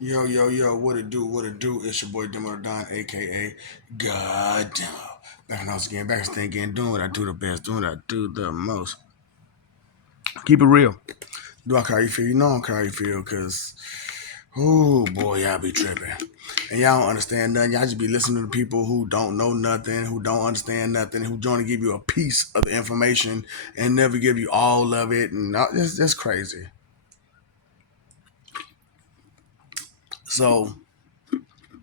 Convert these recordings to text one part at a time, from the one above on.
Yo, yo, yo, what it do? It's your boy Demo Don, aka God Damn. Back in the house again, back in the thing again, doing what I do the best, doing what I do the most. Keep it real. Do I care how you feel? You know I don't care how you feel, cause oh boy, y'all be tripping. And y'all don't understand nothing. Y'all just be listening to people who don't know nothing, who don't understand nothing, who trying to give you a piece of the information and never give you all of it. And that's crazy. So,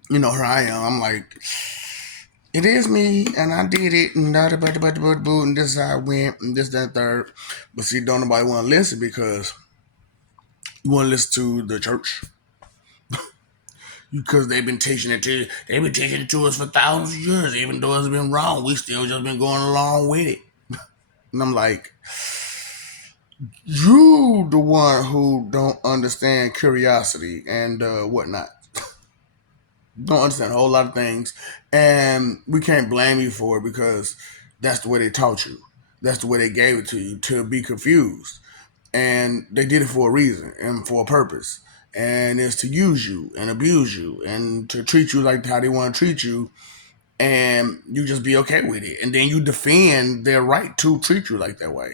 here I am. I'm like, it is me, and I did it, and and this is how I went, and this, that, third. But see, don't nobody want to listen because you want to listen to the church because they've been teaching it to us for thousands of years. Even though it's been wrong, we still just been going along with it. And I'm like, you the one who don't understand curiosity and whatnot. Don't understand a whole lot of things, and we can't blame you for it because that's the way they taught you. That's the way they gave it to you to be confused, and they did it for a reason and for a purpose, and it's to use you and abuse you and to treat you like how they want to treat you, and you just be okay with it, and then you defend their right to treat you like that way,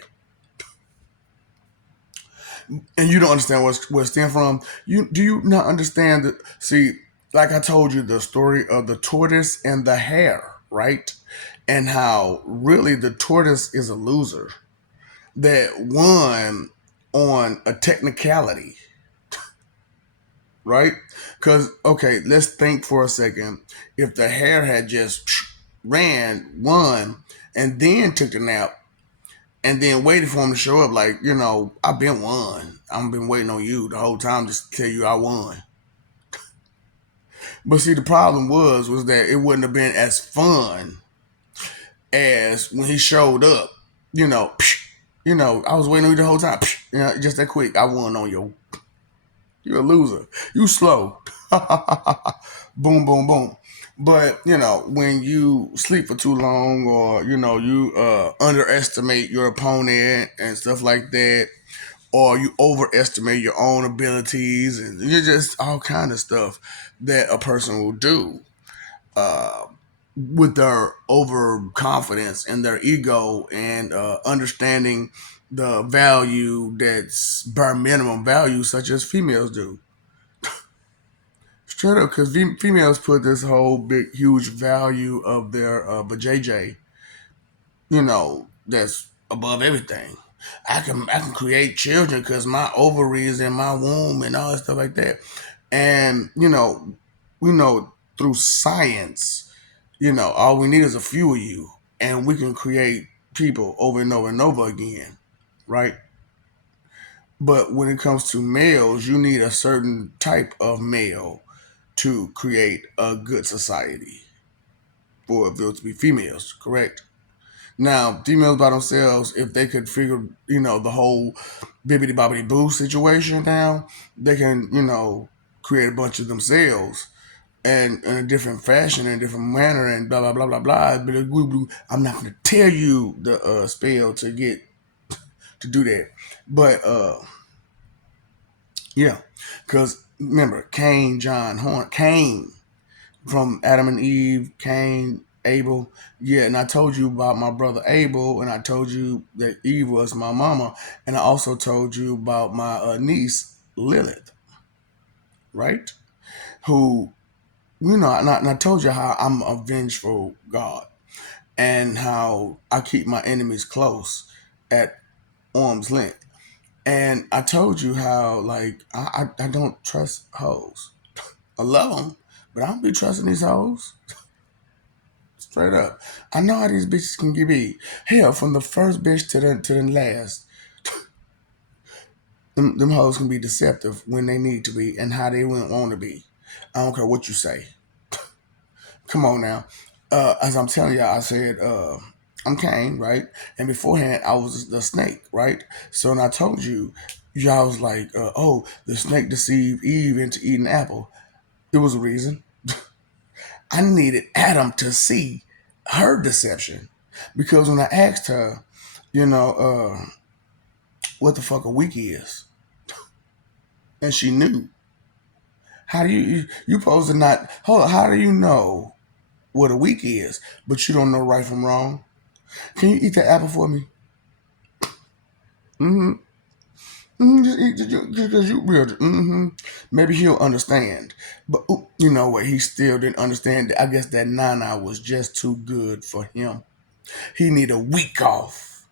and you don't understand where it stems from. You do you not understand that? See, like I told you, the story of the tortoise and the hare, right? And how really the tortoise is a loser that won on a technicality, right? Because okay, let's think for a second. If the hare had just ran, won, and then took the nap, and then waited for him to show up, like I've been won. I've been waiting on you the whole time just to tell you I won. But see, the problem was that it wouldn't have been as fun as when he showed up. You know, I was waiting on you the whole time. Just that quick. I won on you. You're a loser. You slow. Boom, boom, boom. But when you sleep for too long, or you underestimate your opponent and stuff like that, or you overestimate your own abilities, and you're just all kind of stuff that a person will do uh, with their overconfidence and their ego and understanding the value that's bare minimum value, such as females do. Straight up, because females put this whole big, huge value of their vajayjay, that's above everything. I can create children because my ovaries and my womb and all that stuff like that. And we know through science, all we need is a few of you, and we can create people over and over and over again, right? But when it comes to males, you need a certain type of male to create a good society for there to be females, correct? Now, females by themselves, if they could figure, the whole bibbity bobbity boo situation down, they can, create a bunch of themselves and in a different fashion, in a different manner, and blah blah blah blah blah. But I'm not going to tell you the spell to do that. But yeah, because remember Cain, John Horn, Cain from Adam and Eve, Cain, Abel. Yeah, and I told you about my brother Abel, and I told you that Eve was my mama, and I also told you about my niece Lilith, right? Who, and I told you how I'm a vengeful God and how I keep my enemies close at arm's length. And I told you how, like, I don't trust hoes. I love them, but I don't be trusting these hoes. Straight up. I know how these bitches can be. Hell, from the first bitch to the last, them hoes can be deceptive when they need to be and how they want to be. I don't care what you say. Come on now. As I'm telling y'all, I said I'm Cain, right? And beforehand, I was the snake, right? So when I told you, y'all was like, oh, the snake deceived Eve into eating an apple. It was a reason. I needed Adam to see her deception because when I asked her, you know, what the fuck a wiki is, and she knew How do you supposed to not hold on, how do you know what a week is, but you don't know right from wrong? Can you eat that apple for me? Mm-hmm. Just eat because you real. Maybe he'll understand, but you know what? He still didn't understand. I guess that Nana was just too good for him. He need a week off,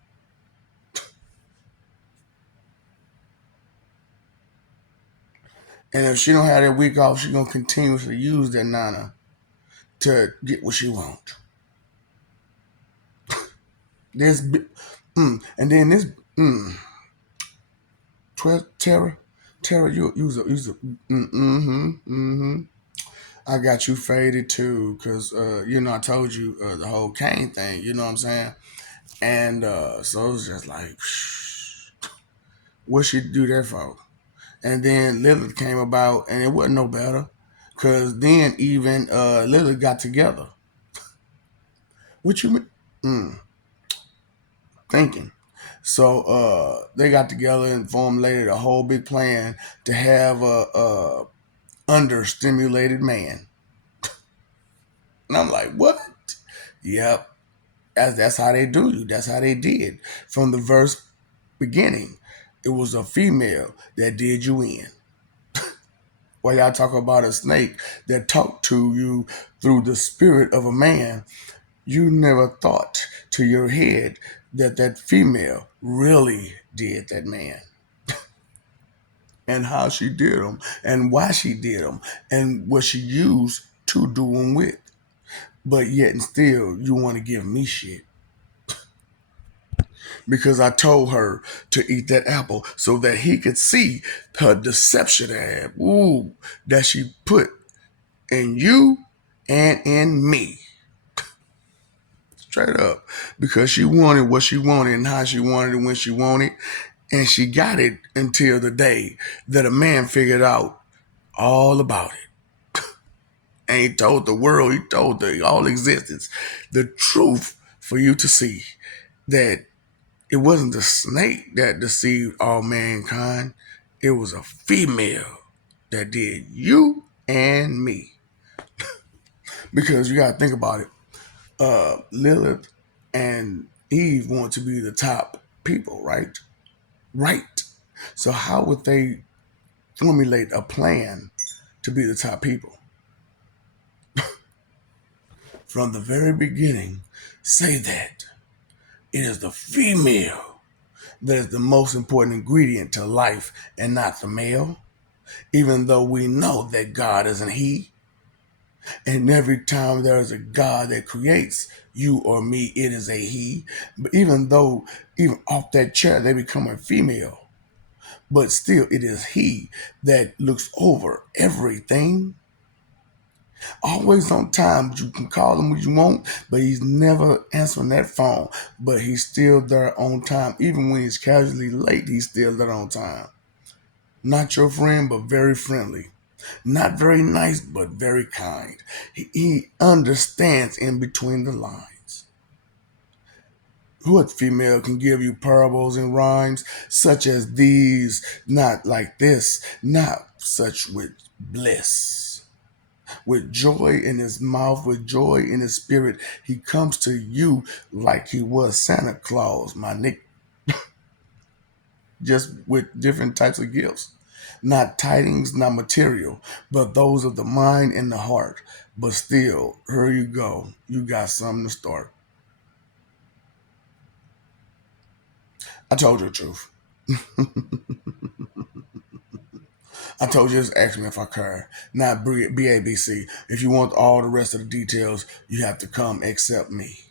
and if she don't have that week off, she gonna continuously use that Nana to get what she want. This, and then this, mm, Tara, Tara, you's a, I got you faded too, cause I told you the whole Kane thing. You know what I'm saying? And so it was just like, what she do that for? And then Lilith came about, and it wasn't no better, cause then even Lilith got together. What you mean? Thinking. So they got together and formulated a whole big plan to have a understimulated man. And I'm like, what? Yep, that's how they do you. That's how they did from the verse beginning. It was a female that did you in. While y'all talk about a snake that talked to you through the spirit of a man, you never thought to your head that that female really did that man and how she did them and why she did them and what she used to do them with. But yet and still, you want to give me shit because I told her to eat that apple so that he could see her deception ad, that she put in you and in me. Straight up. Because she wanted what she wanted and how she wanted it when she wanted. And she got it until the day that a man figured out all about it. And he told the world, he told the all existence, the truth for you to see that it wasn't the snake that deceived all mankind. It was a female that did you and me. Because you got to think about it. Lilith and Eve want to be the top people, right? Right. So how would they formulate a plan to be the top people? From the very beginning, say that it is the female that is the most important ingredient to life and not the male, even though we know that God is an he. And every time there is a God that creates you or me, it is a he. But even though, even off that chair, they become a female, but still it is he that looks over everything. Always on time. You can call him when you want, but he's never answering that phone. But he's still there on time. Even when he's casually late, he's still there on time. Not your friend, but very friendly. Not very nice, but very kind. He understands in between the lines. What female can give you parables and rhymes such as these, not like this, not such with bliss? With joy in his mouth, with joy in his spirit, he comes to you like he was Santa Claus, my Nick, just with different types of gifts. Not tidings, not material, but those of the mind and the heart. But still, here you go. You got something to start. I told you the truth. I told you just ask me if I care. Not BABC. If you want all the rest of the details, you have to come accept me.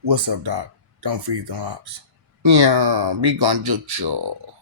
What's up, Doc? Don't feed the hops. Yeah, be gone, jutsu.